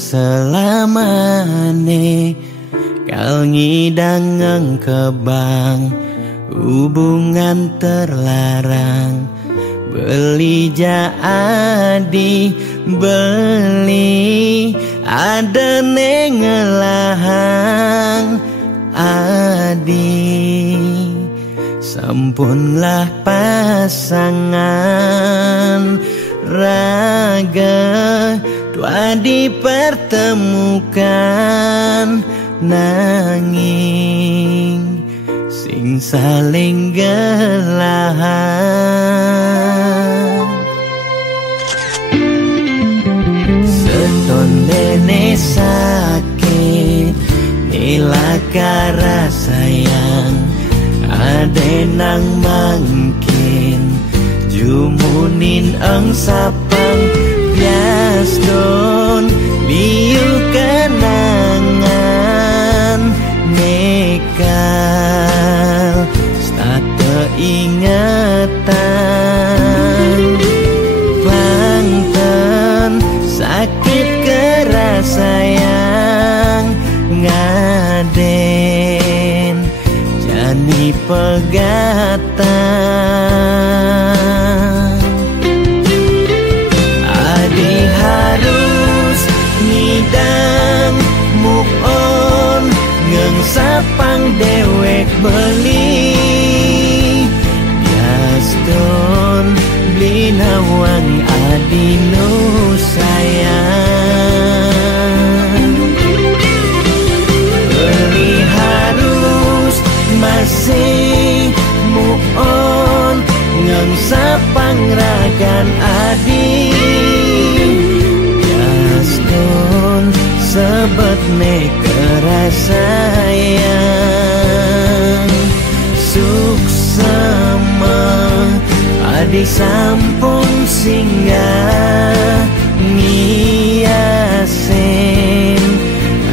selamane kal ngidang kebang hubungan terlarang beli jadi beli ada nengelahang adi sampunlah pasangan raga dua dipertemukan nanging sing saling gelahan seton dene sakit nilakara sayang adenang mangkin jumunin ang sapang biaston liu kenangan nekal stata ingatan bangten sakit keras sayang ngaden jani pegatan adi harus ngidang move on ngengsapang dewek beli biaston beli nawang adi nu sayang beli harus masih move on ngengsapang ragan adi biaston sebet kerasayang suksema adi sampun singgah ngiasen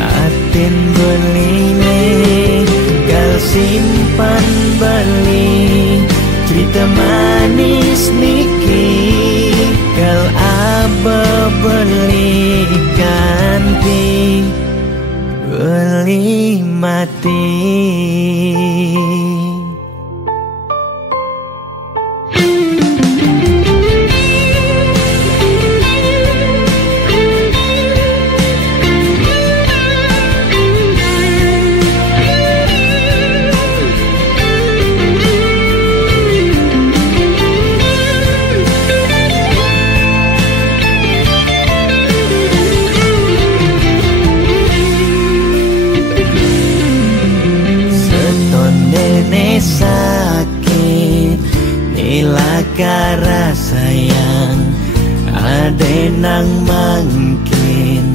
aten beline gal simpan beli cerita manis niki gal aba beli ganti beli mati sakit nilakara sayang adenang mangkin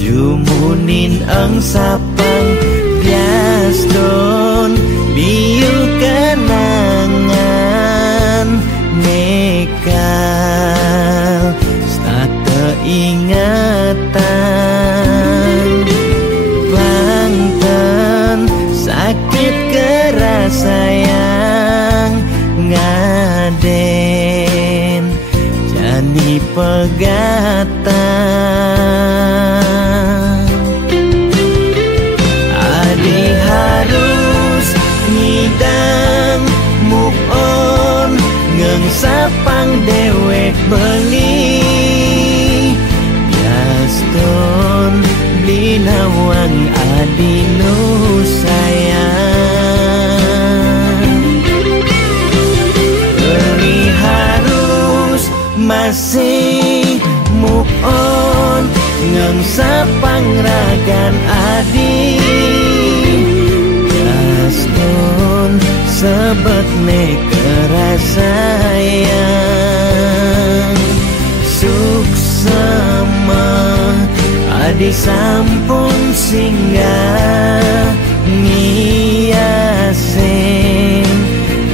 jumunin ang sapang biaston liu kenangan nekal stata ingatan bangten sakit keras sayang ngaden jani pegatan adi harus ngidang move on ngengsapang dewek beli biaston beli nawang adi nu sayang beli harus masih move on ngengsapang ragan adi biaston sebet kerasayang suksema adi sampun singgah ngiasen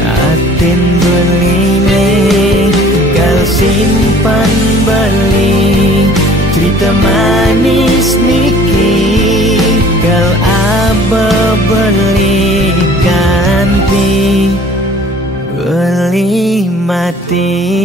aten beline gal simpan beli cerita manis niki gal aba beli ganti beli mati.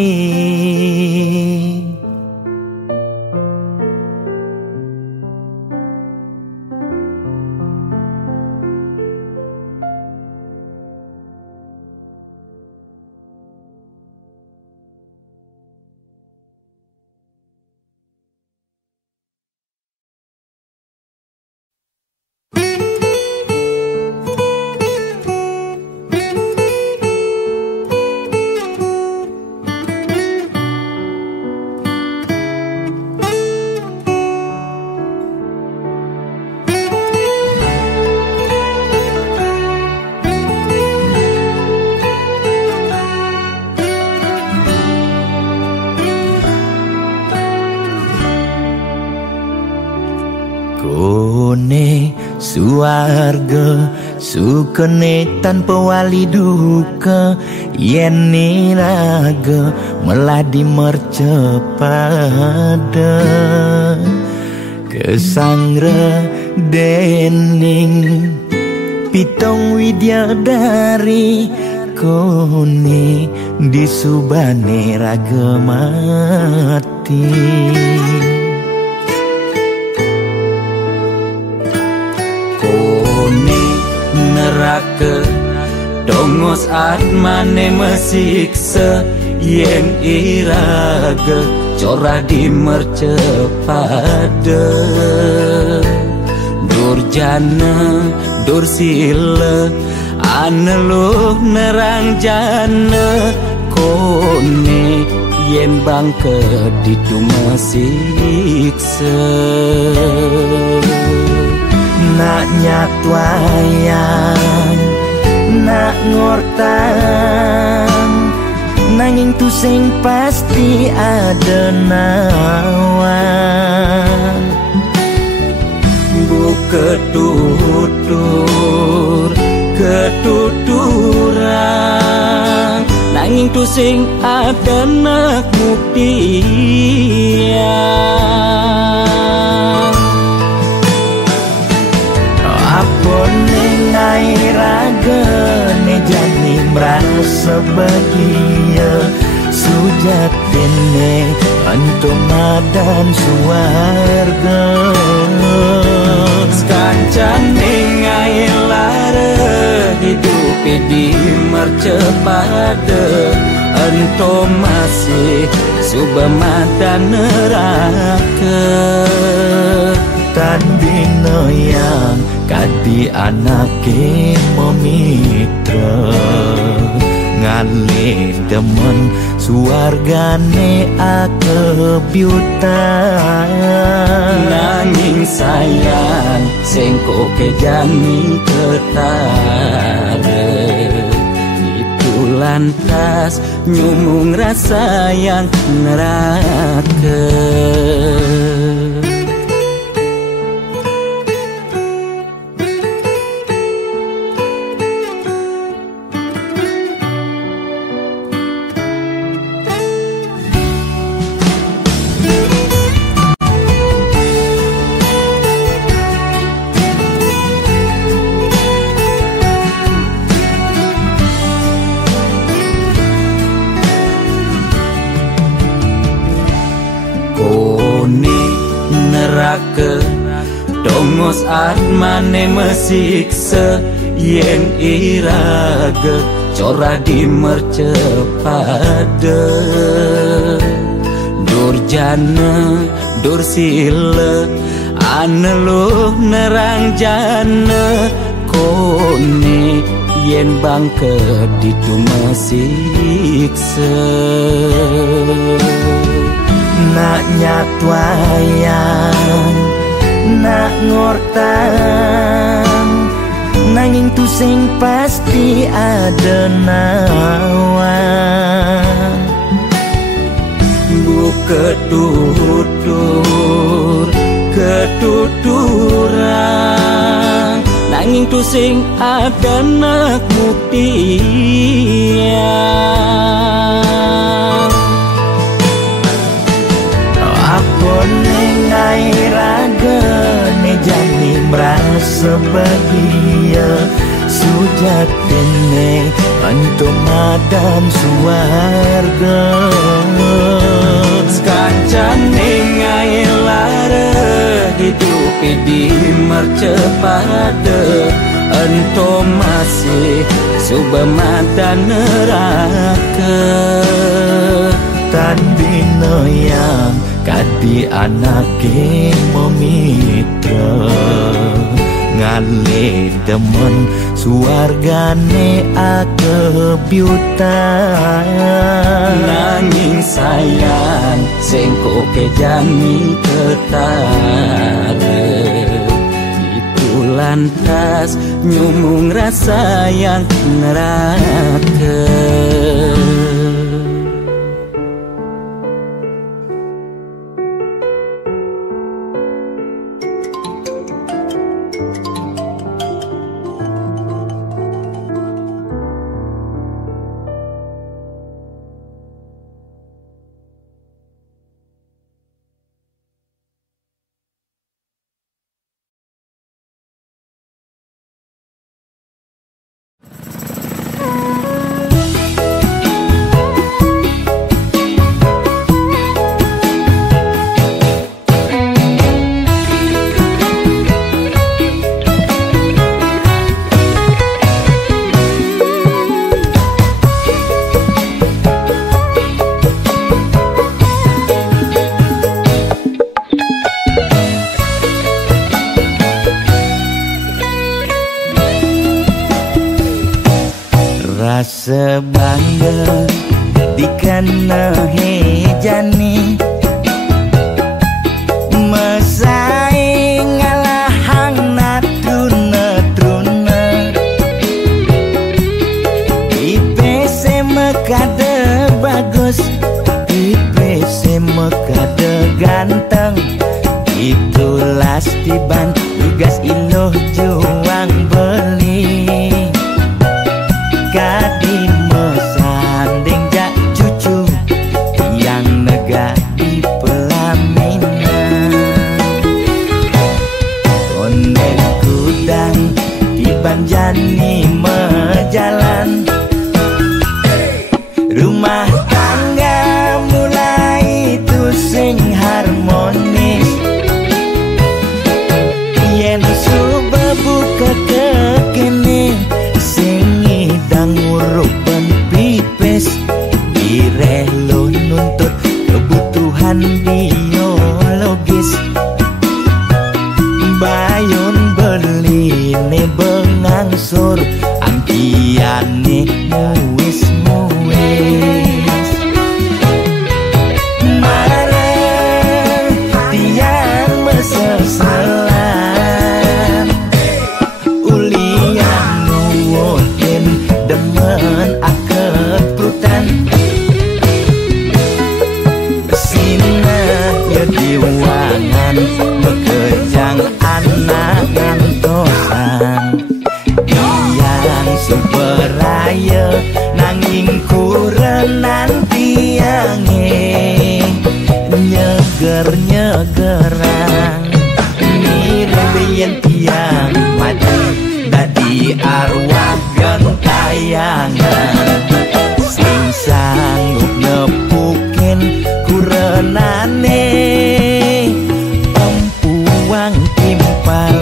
Kone suarga sukene tanpa wali duka, yen niraga meladi mercepada kesangre dening pitong widyadari, kone disubane raga mati. Kone neraka dongos atmane mesiksa, yen iraga corah di mercepada. Durjana dursila aneluh nerang jana, kone yen bangke ditu mesiksa. Nak nyatwayang nak ngortang, nanging tu sing pasti ada nawa. Ketutur ketuturan, nanging tu sing ada nak muktian. Apa nengai raga ne jani merasa bahagia, sujatene antum madan suarga. Kancan nengai lara hidup di mercepada, ento masih subamata neraka. Tandino yang kadi anake memitra, ngalih demen suargane akebyutan. Nanging sayang sengko kejani ketara, itu lantas nyumung rasa yang neraka. Dongos atmane mesiksa, yen iraga corah di mercepada. Durjana dursila aneluh nerang jana, kone yen bangke ditu mesiksa. Nak nyatwayang nak ngortang, nanging tu sing pasti ada nawa. Ketutur ketuturan, nanging tu sing ada nak muktian. Apa nengai raga ne jani merasa bahagia, sujatene antum madan suarga. Kancan nengai lara hidup di mercepada, ento masih subamata neraka. Tandino yang kadi anake memitra, ngalih demen suargane akebyutan. Nanging sayang sengko kejani ketara, itu lantas nyumung rasa yang neraka. Rasa bangga dikena hejani mesaing ngalahang natruna-truna IPC mekade bagus IPC mekade ganteng itulah tiban tugas iloh juang beli kadi mesanding jak cucu yang nega di pelaminan konden kudang di banjani mejalan rumah tangga mulai tusing harmonis yen subebu kekene sing ngidang ngurupen pipis direlo nuntut kebutuhan biologis bayon beli ne bengangsur angkiane muis marah tiang mesesalan ulian nuwuhin demen akeprutan sina ya diwangan bekejang anak ngantosan yang superaya nanging kurenan tiange nyeger-nyegerang mirip tiang mati dadi arwah gentayangan sing sanggup nepukin kurenane empuang timpal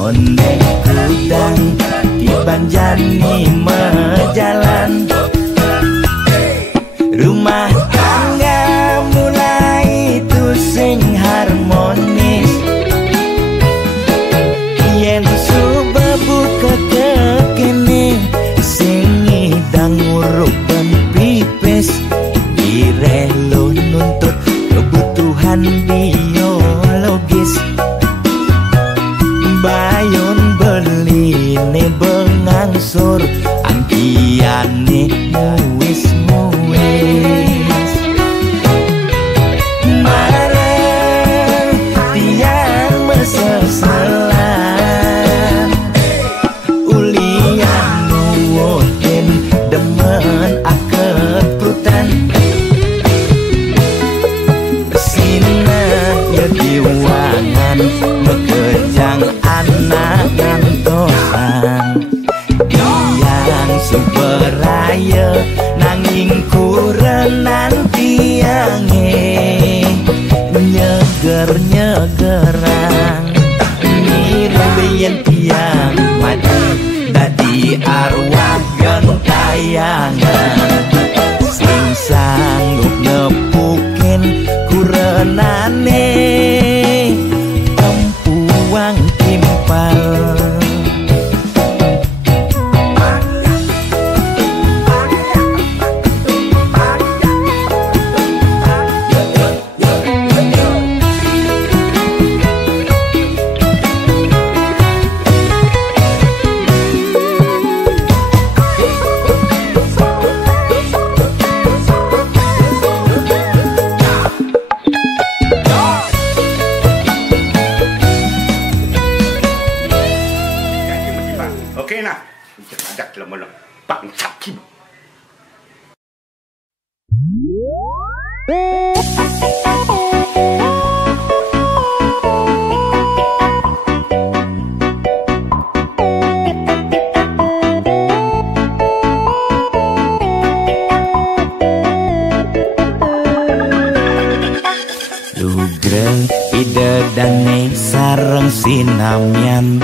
ondek kudang di banjani mejalan rumah tangga mulai tusing harmonis yen subebu kekene sing ngidang ngurupen pipis direlo nuntut kebutuhan biologis bayon beli ne bengangsur angkiane muis marah tiang mesesalan ulian nuwuhin demen akeprutan sina ya diwangan bekejang anak ngantosan yang superaya nanging kurenan tiange nyeger-nyegerang mirip tiang mati dadi arwah gentayangan sing sanggup nepukin kurenane empuang timpal Sugre ide dane sareng sinamyan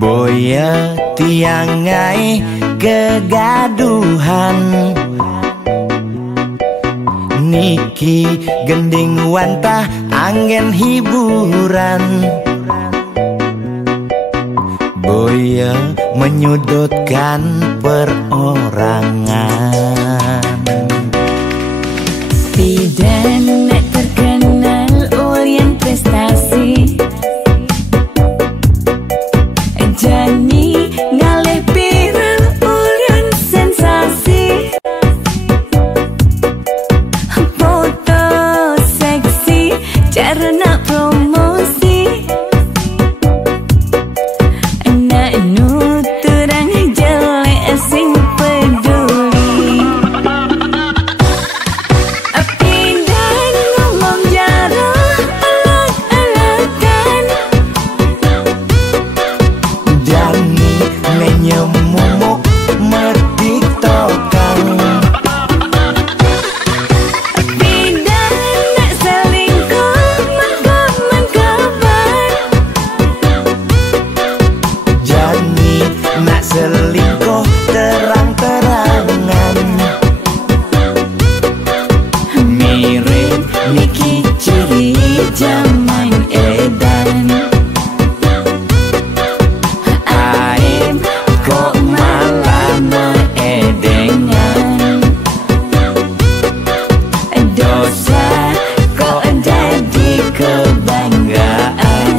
boya tiangai kegaduhan niki gending wantah angin hiburan boya menyudutkan perorangan. Bidan nek terkenal ulyan prestasi Jani ngalih viral ulyan sensasi foto seksi cara nak promosi nak nuturang jelek sing peduli pindah ngomong jarang alak-alakan Dani menyemumuk mertiktokan pindah nak selingkuh mangkaman kabar Jani nak selingkuh terang-terangan mirip niki ciri zaman edan aib kok malah meedengan dosa kok jadi kebanggaan.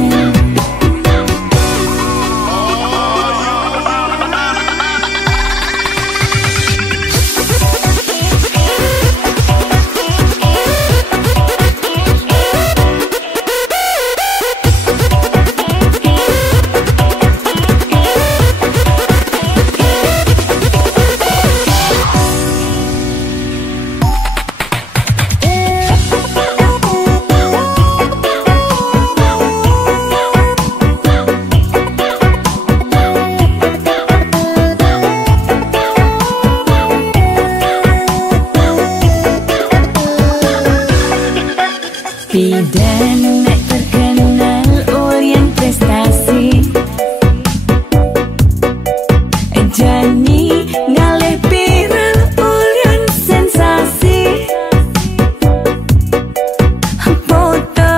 Bidan nek terkenal ulyan prestasi Jani ngalih viral ulyan sensasi foto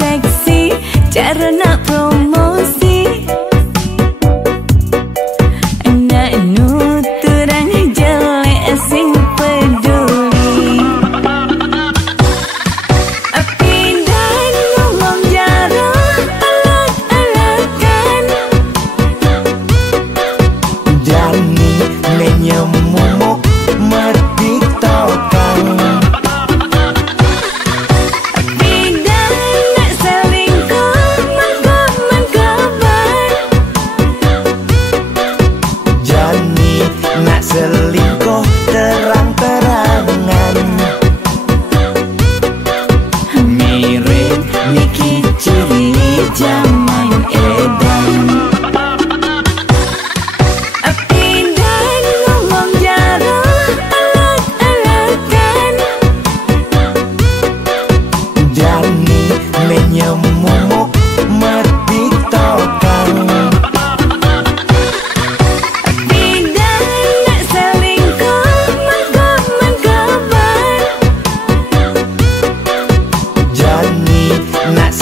seksi cara nak promosi nak nuturang jelek sing peduli pindah ngomong jarang alak-alakan Dani menyemumuk mertiktokan pindah nak selingkuh mangkaman kabar Jani nak selingkuh terang-terangan mirip niki ciri zaman edan pindah ngomong jarang alak-alakan Dani menyemumuk mertiktokan pindah nak selingkuh mangkaman kabar Jani nak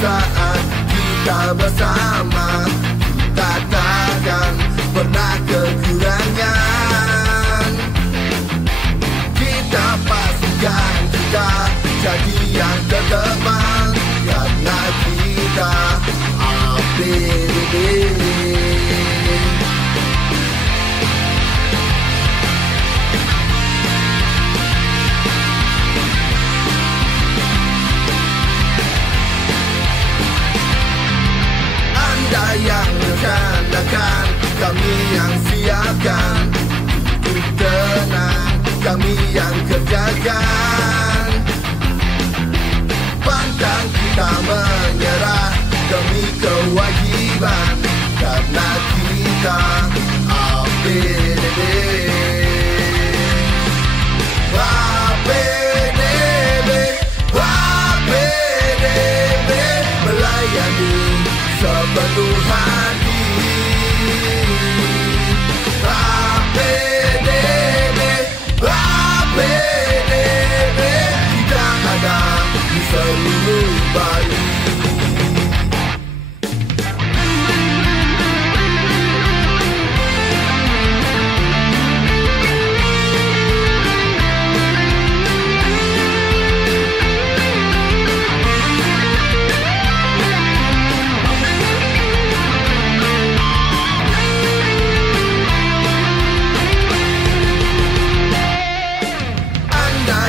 saat kita bersama, kita takkan pernah kekurangan. Kita pastikan kita jadi yang terdepan, karena kita APDB. Anda yang rencanakan, kami yang siapkan. Untuk tenang, kami yang kerjakan. Pantang kita menyerah demi kewajiban, karena kita APDB. APDB, APDB, melayani sepenuh hati. APDB, APDB, kita ada di seluruh Bali.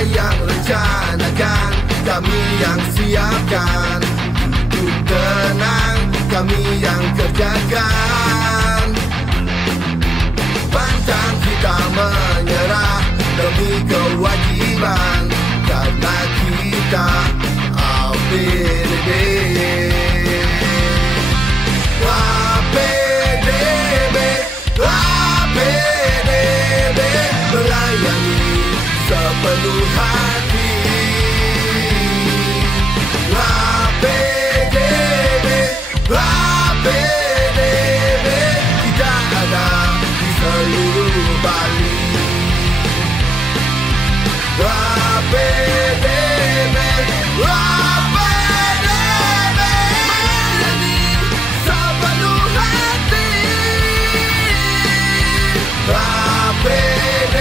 Yang rencanakan, kami yang siapkan. Untuk tenang, kami yang kerjakan. Pantang kita menyerah demi kewajiban, karena kita APDB. APDB, APDB, melayani sepenuh hati. APDB, APDB, kita ada di seluruh Bali. APDB, APDB, melayani sepenuh hati. APDB,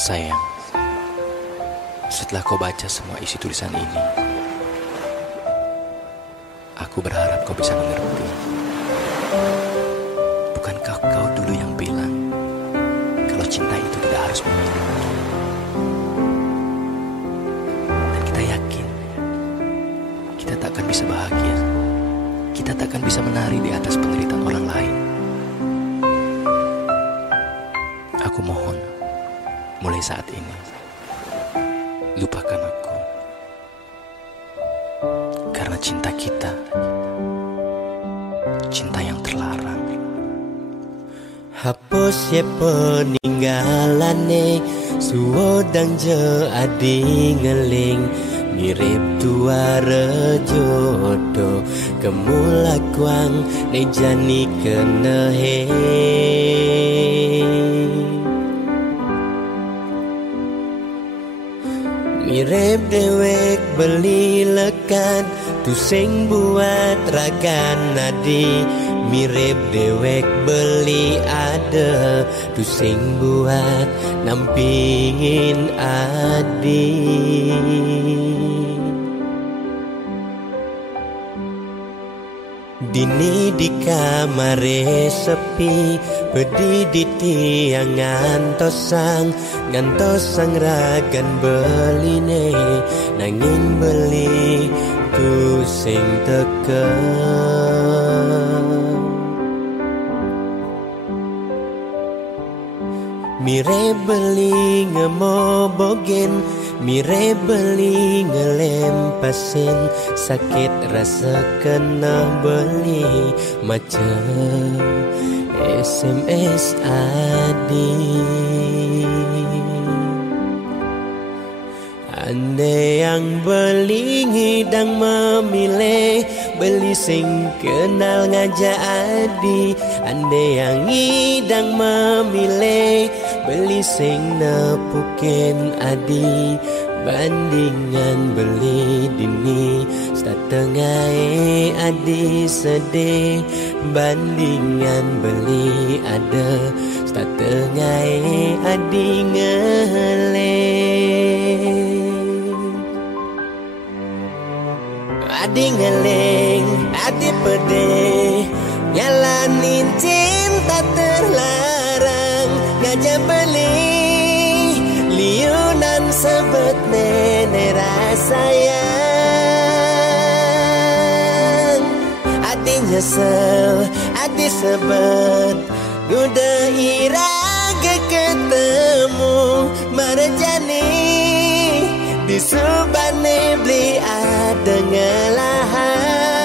Sayang, setelah kau baca semua isi tulisan ini, aku berharap kau bisa mengerti. Bukankah kau dulu yang bilang kalau cinta itu tidak harus memiliki? Dan kita yakin kita tak akan bisa bahagia, kita tak akan bisa menari di atas penderitaan orang lain. Aku mohon, mulai saat ini, lupakan aku. Karena cinta kita, cinta yang terlarang. Hapus ye peninggalane, suodang je adi ngeling. Mirip tua rejodo, kemulakwang ne jani kenehe. Mirip dewek beli lekan, tu sing buat ragan nadi. Mirip dewek beli ada, tu sing buat nampingin adi. Dini di kamar sepi, pedih di tiang ngantosang ragan beline, nanging beli tu sing teke. Mire beli ngemobogen, mire beli ngelempasin, sakit rasa kena beli macam SMS adi. Andai yang beli ngidang memilih, beli sing kenal ngajak adi. Andai yang ngidang memilih, beli sing nepukin adi. Bandingan beli dini, setengah adi sedih. Bandingan beli ada, setengah adi ngeleng. Adi ngeleng, adi pedih, jalanin cinta terlarang, ngajak beli liunan sebet nenek rasayang. Adi nyesel, adi sebet, udah iraga ketemu marjani. Di subane beli ada ngelahan.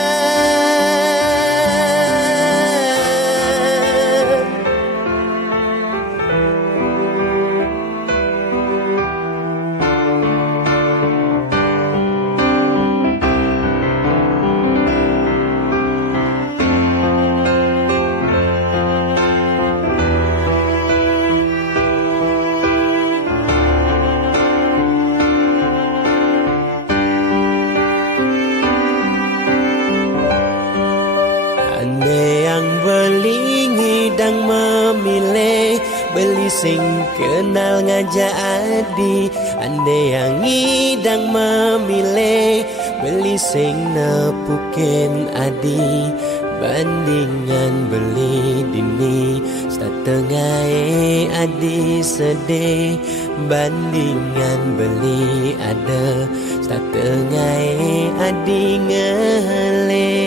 Andai yang beli ngidang memilih, beli sing kenal ngajak adi. Andai yang ngidang memilih, beli sing nepukin adi. Bandingan beli dini, setengah adi sedih. Bandingan beli ada, setengah adi ngeleng.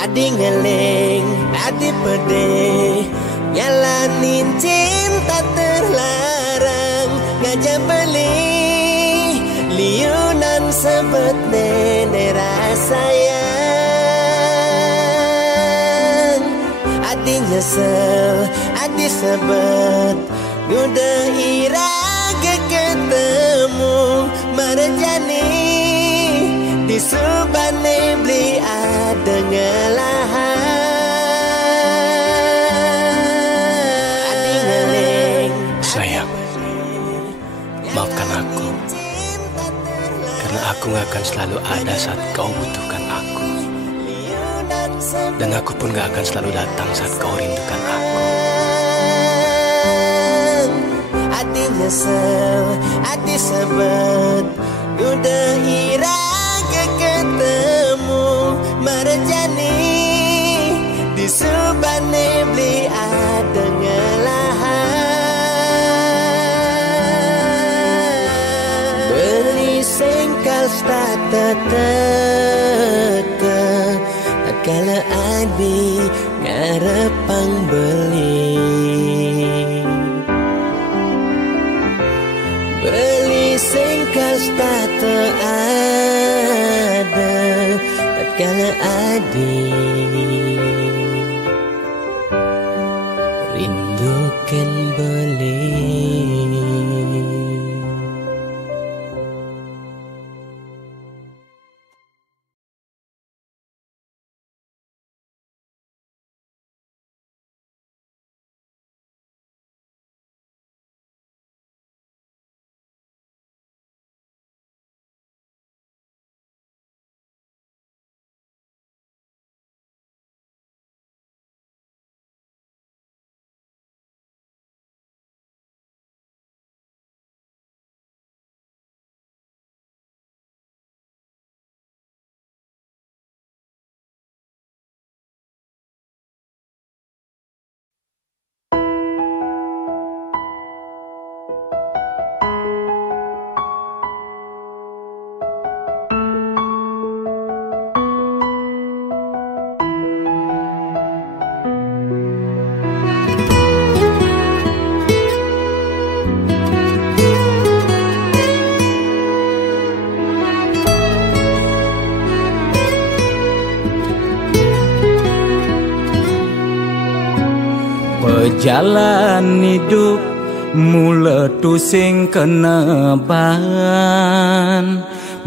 Adi ngeleng, adi pedih, jalanin cinta terlarang, ngajak beli liunan sebet nenek rasayang. Adi nyesel, adi sebet, udah iraga ketemu marjani. Di subane beli ada ngelahan. Adi ngeleng, Sayang, maafkan aku, karena aku gak akan selalu ada saat kau butuhkan aku. Dan aku pun gak akan selalu datang saat kau rindukan aku. Adi nyesel, adi sebet, udah iraga ketemu marjani. Di subane beli ada ngelahan. Beli sengkal stata teka, tatkala adi ngarepang beli. Beli sengkal stata ada, tatkala adi rindukan beli. jalan hidup mula tu sing keneban,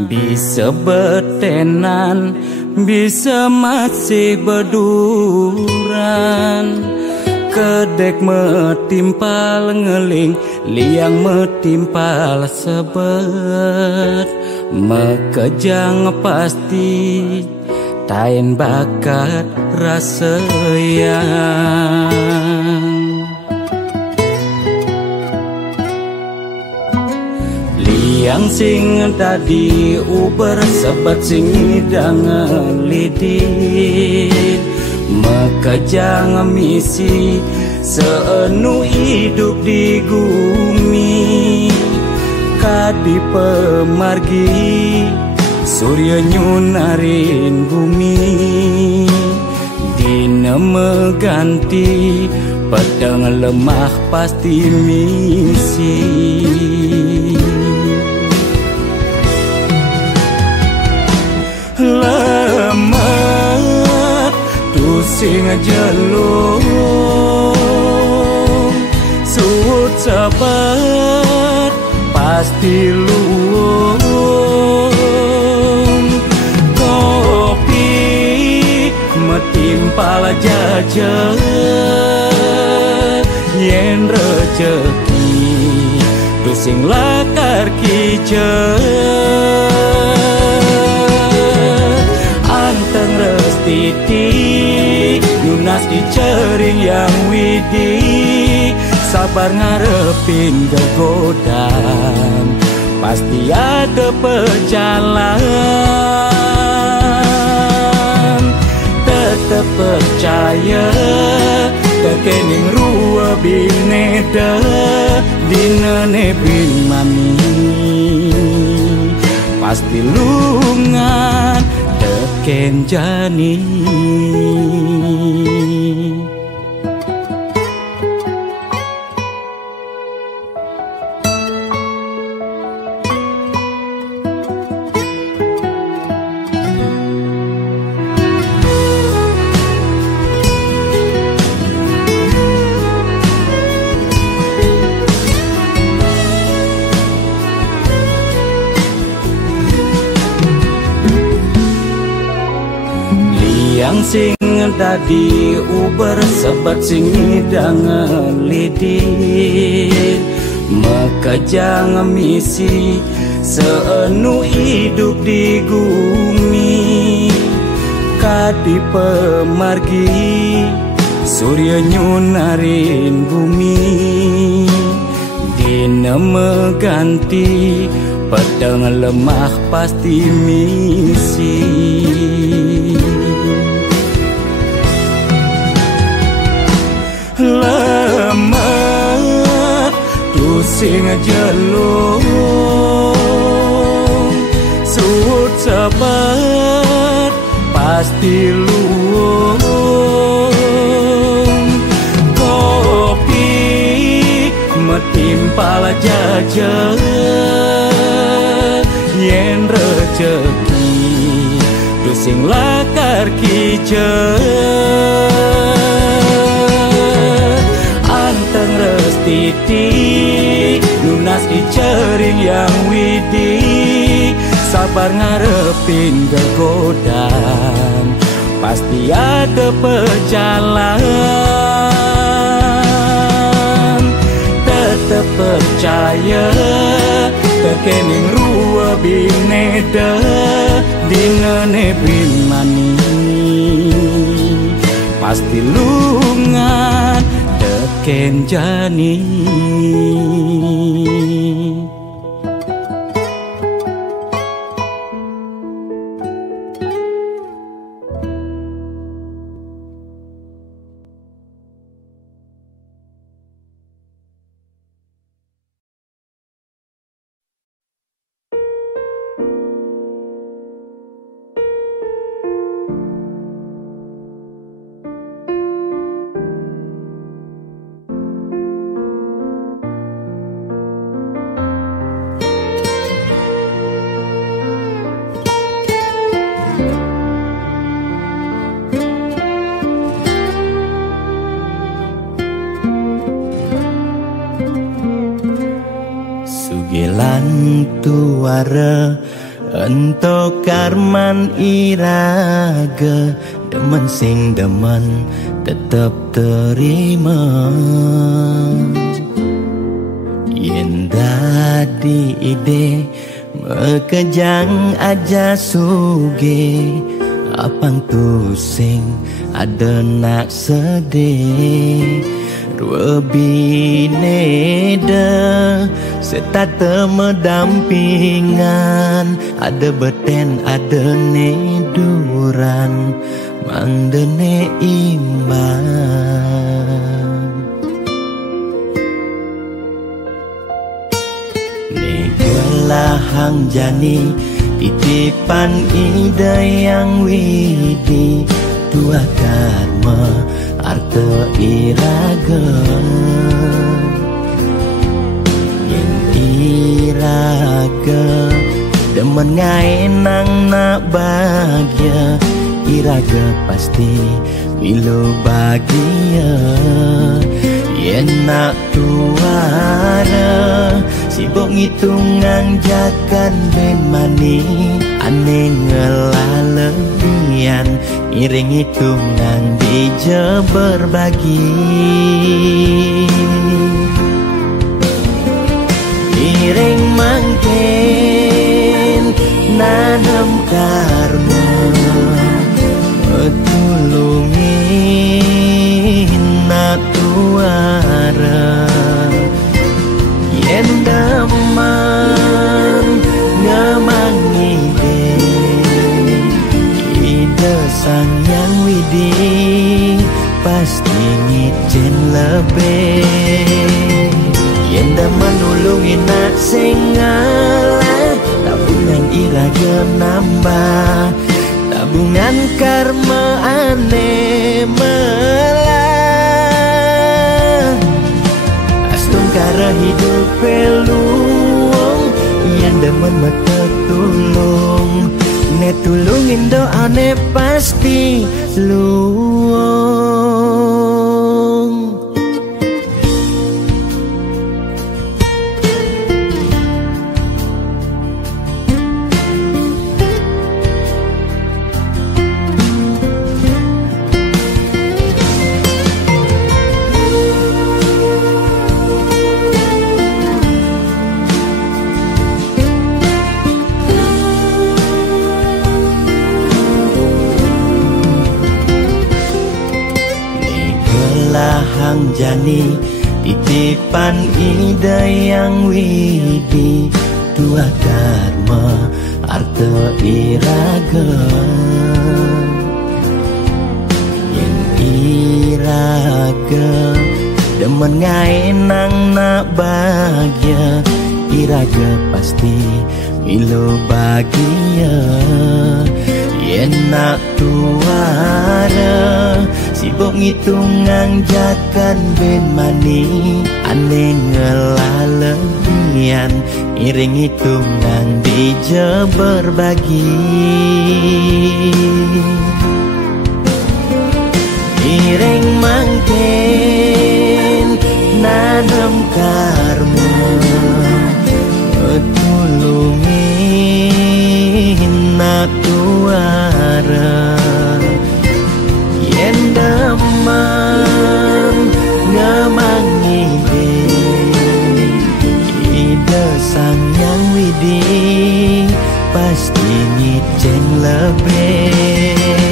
bisa bertenan, bisa masih berduran. Kedek metimpal ngeling, liang metimpal sebet. Mekejang pasti, tain bakat rasa yang. Liang sing tadi uber sebab sing hidang lidin. Mekejang misi seenu hidup di bumi. Kadi pemargi surya nyunarin bumi. Dina meganti pedang lemah pasti misi. Lemah tu sing jelung, suut sabar pasti luung. Kopi metimpal jajan, yen rezeki tu sing lakar kijen. Anteng restiti Yunas dicering yang widi, sabar ngarepin kegodaan, pasti ada pejalan. Tetap percaya kekening rua bineda dina nebin mami, pasti lungan teken jani. Yang sing tadi uber sebab sing hidang lidin. Mekejang misi seenu hidup di bumi. Kadi pemargi surya nyunarin bumi. Dina meganti pedang lemah pasti misi. Lemah tu sing jelung, suut sabar pasti luung. Kopi metimpal jajan, yen rezeki tu sing lakar kijen. Anteng restiti Yunas dicering yang widi, sabar ngarepin kegodaan, pasti ada pejalan. Tetap percaya kekening rua bineda dina nebin mani, pasti lungan teken jani. Sugelan tuara ento karman iraga, demen sing demen tetep terima. Yen dadi ide mekejang aja suge, apang tu sing ada nak sedih. Dua bineda serta medampingan, ada beten ada neduran, mang dene imbang. Negelahang jani titipan ide yang widi, dua karma arta iraga. Yang iraga demen ngaenang nak bahagia, iraga pasti milu bahagia. Yen nak tuara sibuk ngitungan jakan bemani, aneh ngelalebian iring hitungan dija berbagi. Iring mangkin nanam karma, metulungin nak tuara. Yen daman ngamang ide sang yang widi, pasti ngicen lebih. Yen daman nulungin nak sing ngalah, tabungan iraga nambah, tabungan karma aneh melah. Astung kara hidup peluang, yang demen mata tulung, ne tulungin doane pasti luang. Hang jani titipan ide yang widi, dua dharma arta iraga. Yang iraga demen ngaenang nak bahagia, iraga pasti milu bahagia. Yen nak tuara sibuk ngitungan jakan ben mani, aneh ngelalebian iring hitungan dija berbagi. Iring mangkin nanam karma, metulungin nak tuara. Yen daman ngamang ide sang yang widi, pasti ngicen lebih.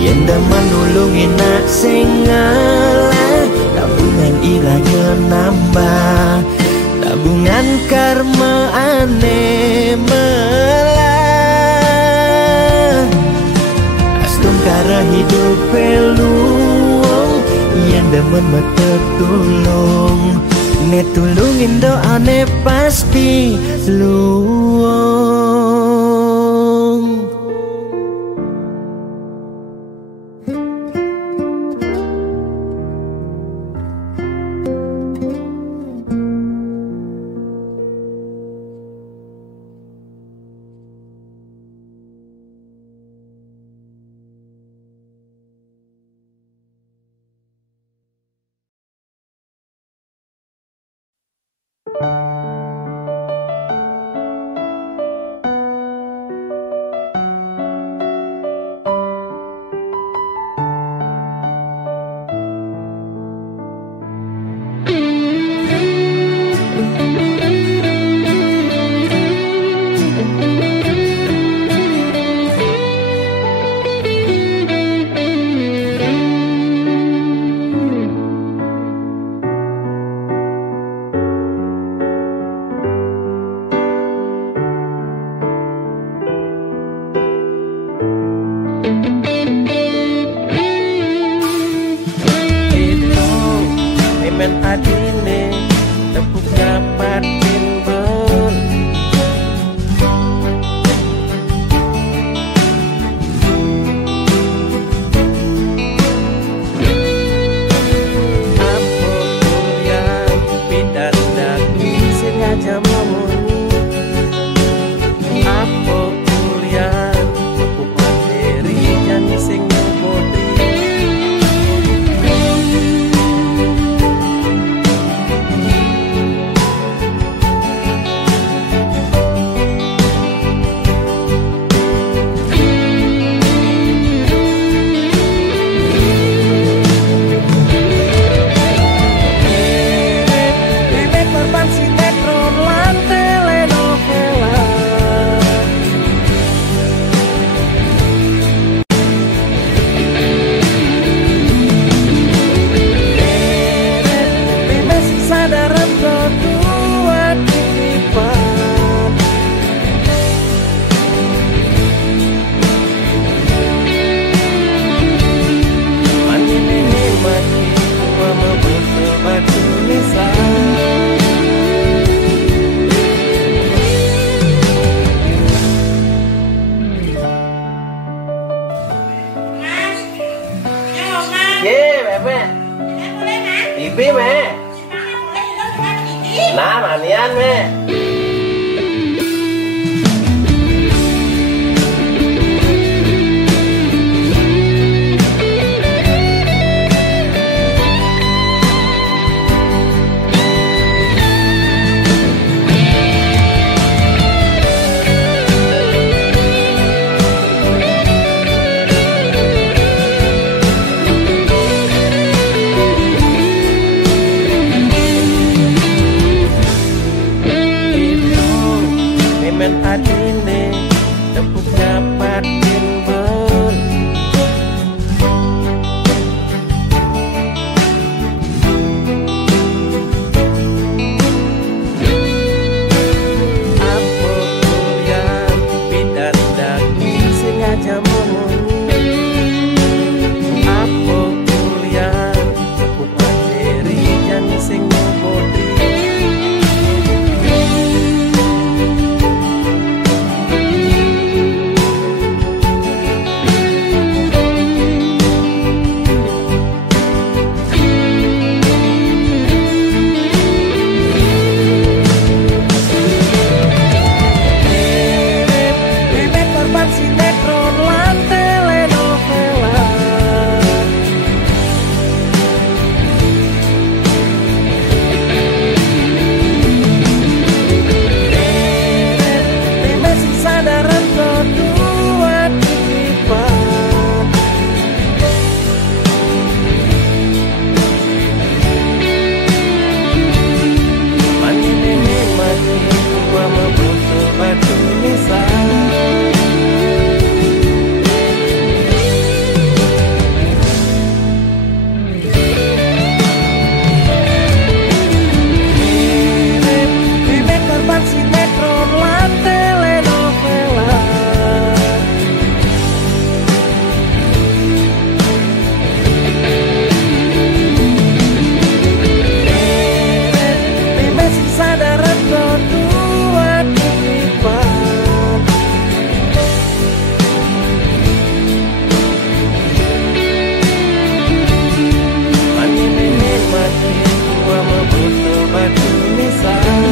Yen daman nulungin nak sing ngalah, tabungan iraga nambah, tabungan karma aneh melah. Astung kara hidup peluang, yang demen mata tulung, ne tulungin doane pasti luang. men adine tepuk dapatin beli. Apa kuliah pindah daging sengaja memuni. Apa kuliah tepuk materi jangan sing ngobodi. Sinetron lan telenovela masih sadaran kedua titipan mani nene mati tua membutuh batu misal. Sinetron lan telenovela masih sadaran kedua titipan mani nenek mati tua membutuh batu misal.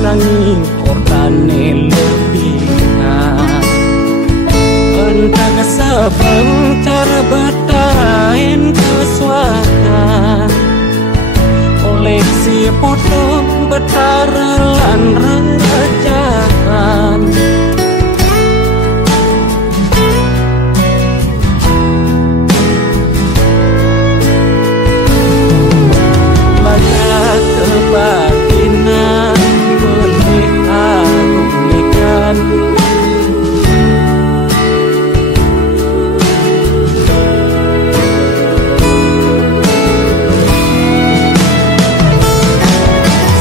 Nanging kortane lebihna entah kesebang cara bertahan kesuatan koleksi foto betara lan rejakan banyak kebatinan aku belikan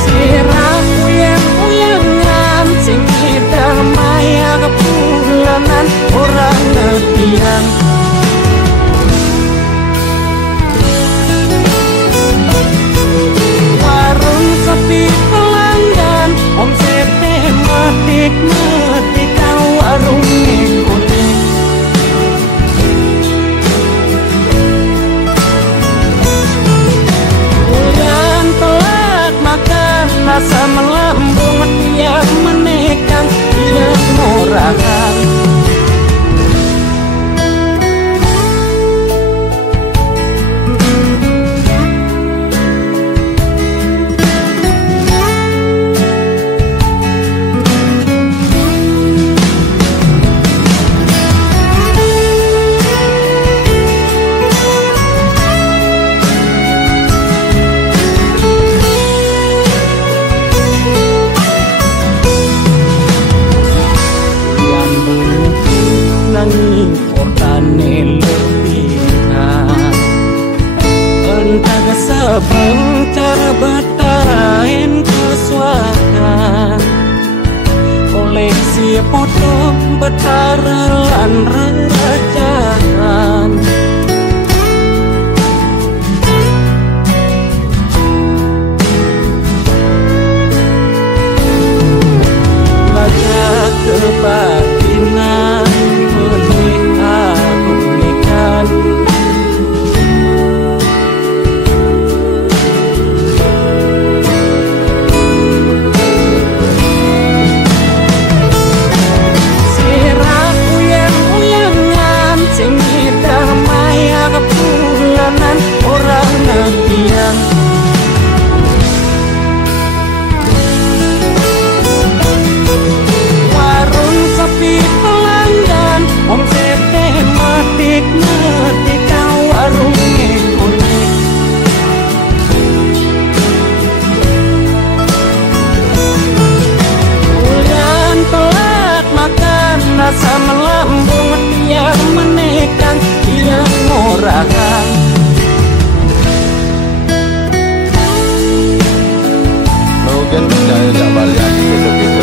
sirah uyang-uyangan sing idam betara lan rajakan. Baca kebatinan menikah-unikan. Sirah uyang-uyangan sing damai kepulanan orang nabian. Sepi pelanggan, wong sete matik warunge kuning. Bulan telat makan, rasa melambung tiang menekan, tiang morahan. Logan percaya tak balik besok kita.